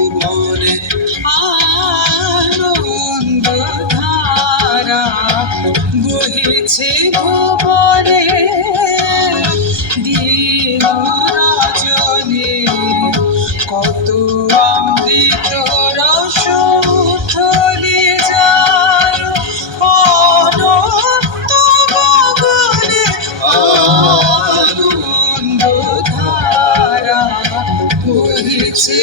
ভুবনে আনন্দ বহিছে ভুবনে, দিন রজনী, কত অমৃত রস যায়, অনন্ত গগনে আনন্দ ধারা বহিছে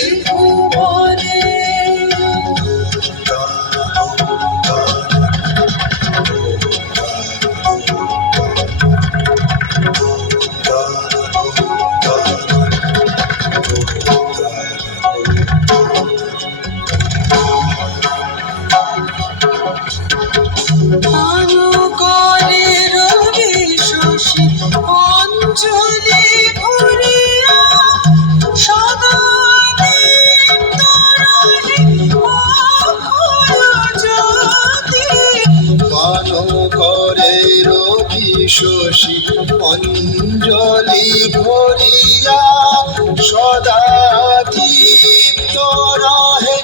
করে রবি শশী অঞ্জলি ভরিয়া সদা করে রবি শশী অঞ্জলি ভরিয়া সদা দীপ্ত রহে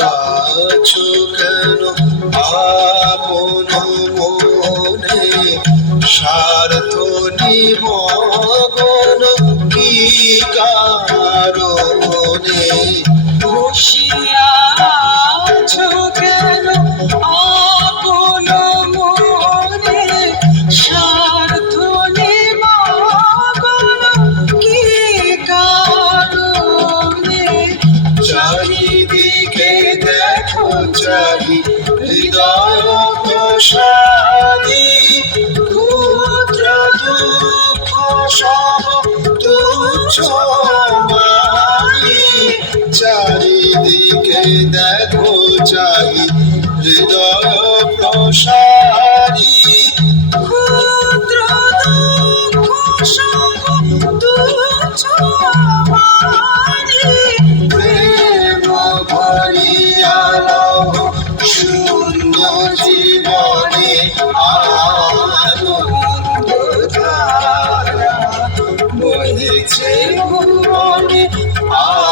বসিয়াছো কেন? আপন মনে স্বার্থ নিমগন কি কারণে? বসিয়াছো কেন? আপন মনে স্বার্থ চারি হৃদয় প্রসাদী। ক্ষুদ্র দুঃখ সব তুচ্ছ চারিদিকে দেখো চারি জীবনে আলোর বোঝা বলেছে ভুবনে আ